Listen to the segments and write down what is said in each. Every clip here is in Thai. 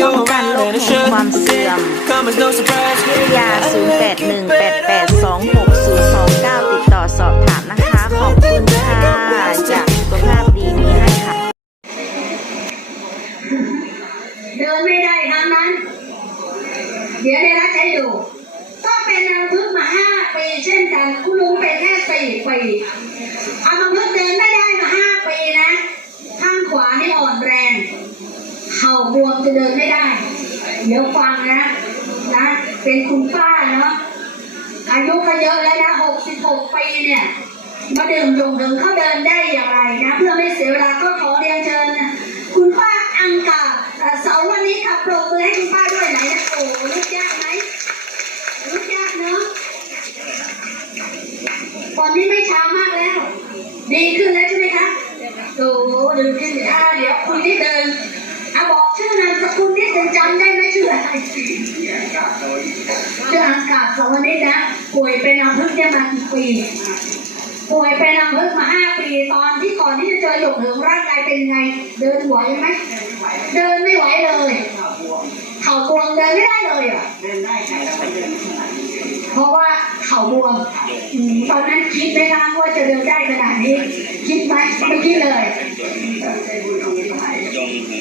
ค and it แห่ง should ความเสื่อม come as no surprise. วิทยา0818826029 ติดต่อสอบถามนะคะ ขอบคุณค่ะจากสุขภาพดีมีให้ค่ะ เดินไม่ได้ทั้งนั้น เดี๋ยวได้รับใช้อยู่ก็เป็นอัมพฤกษ์มาห้าปีเช่นกัน คุณลุงเป็นแค่สี่ปีอัมพฤกษ์เดินไม่ได้มาห้าปีนะ ข้างขวานี่อ่อนแรง เข่าบวมจะเดินไม่ได้ เดี๋ยวฟังนะนะ เป็นคุณป้าเนาะอายุก็เยอะแล้วนะหกสิบหกปีเนี่ยมาดื่มดงดึงเขาเดินได้อย่างไรนะ เพื่อไม่เสียเวลาก็ขอเรียนเชิญนะคุณป้าอังกาเอ่อเสาวันนี้ขับปรบมือให้คุณป้าด้วยไหนนะโอ้ลุกยากไหมลุกยากเนาะตอนนี้ไม่ช้ามากแล้ว ดีขึ้นแล้วใช่ไหมคะโอ้ดีขึ้นอ่าเดี๋ยวคุณนี่เดินอะบอกชื่อนามสกุลนิดนึงจำได้ ไหมชื่ออะไรชื่ออังกาศสวนิดนะป่วยเป็นอัมพฤกษ์เนี่ยมากี่ปี ป่วยเป็นอัมพฤกษ์มาห้าปี ตอนที่ก่อนที่จะเจอหยกเหิงร่างกายเป็นไง เดินไหวไหมเดินไม่ไหวเลยเข่าบวมเดินไม่ได้เลยอะเพราะว่าเข่าบวมอืมตอนนั้นคิดไหมคะว่าจะเดินได้ขนาดนี้ คิดไหมไม่คิดเลย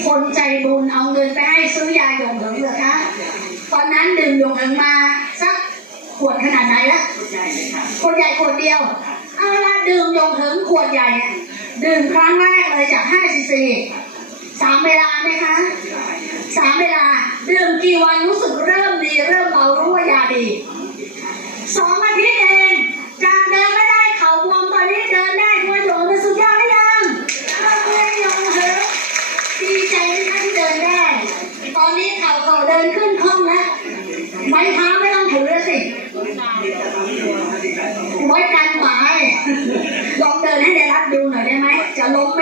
คนใจบุญเอาเงินไป นนั้นดื่มหยงเหิงมาสักขวดขนาดไหนละขวดใหญ่ขวดเดียวเอาละดื่มหยงเหิงขวดใหญ่เนี่ยดื่มครั้งแรกเลยจาก5ซีซีสามเวลาไหมคะสามเวลา ดื่มกี่วันรู้สึกเริ่มดี เริ่มเบารู้ว่ายาดีสองอาทิตย์เอง จากเดินไม่ได้เข่าบวมตอนนี้เดินได้ตัวหยงเป็นสุดยอดหรือยังเอาเลยหยงเหิง ดีใจไหมคะที่เดินได้ ตอนนี้เข่าเข่าเดินขึ้นคล่องแล้ว ไม้เท้าไม่ต้องถือสิไว้กันหมายลองเดินให้ในรัฐดูหน่อยได้ไหม จะล้มไหม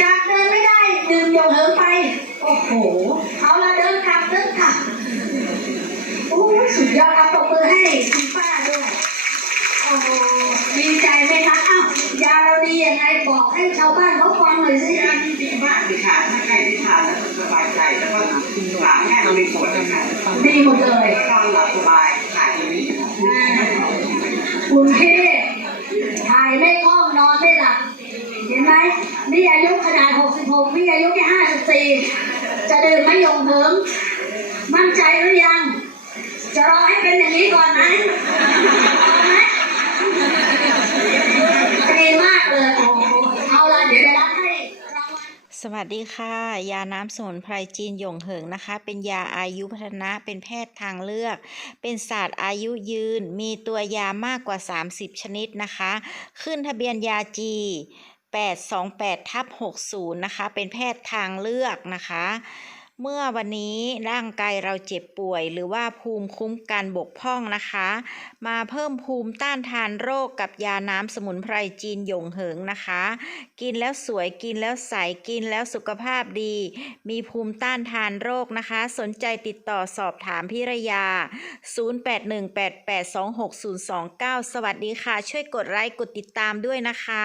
จากเดินไม่ได้ดื่มโยเหิงไป โอ้โห เอาละเดินกลับเดินกลับโอ้สุดยอดเอาปรบมือให้คุณป้าด้วยโอ้ดีใจไหมคะอ้าวยาเราดียังไงบอกให้ชาวบ้านเขาฟังหน่อยสิ หลังแม่เลนค่ะดีหมดเลยนอนหลับสบายหายอย่างนี้คุณพี่ถ่ายไม่คล่องนอนไม่หลับ เห็นไหมนี่อายุขนาด 66นี่อายุแค่54 จะดื่มไม่ยงเหิงมั่นใจหรือยัง จะรอให้เป็นอย่างนี้ก่อนไหมเอาไหมดีมากเลยโอ้โหเอาละเดี๋ยวได้รับให้รางวัล ส วัสดีค่ะ ยาน้ำสมุนไพรจีนหยงเหิงนะคะ เป็นยาอายุพัฒนะเป็นแพทย์ทางเลือก เป็นศาสตร์อายุยืน มีตัวยามากกว่า 30 ชนิดนะคะ ขึ้นทะเบียนยาจี828ทับ60 นะคะ เป็นแพทย์ทางเลือกนะคะ เมื่อวันนี้ร่างกายเราเจ็บป่วย หรือว่าภูมิคุ้มกันบกพร่องนะคะ มาเพิ่มภูมิต้านทานโรคกับยาน้ำสมุนไพรจีนหยงเหิงนะคะ กินแล้วสวยกินแล้วใสกินแล้วสุขภาพดี มีภูมิต้านทานโรคนะคะ สนใจติดต่อสอบถามพิรยา 0818826029 สวัสดีค่ะ ช่วยกดไลค์กดติดตามด้วยนะคะ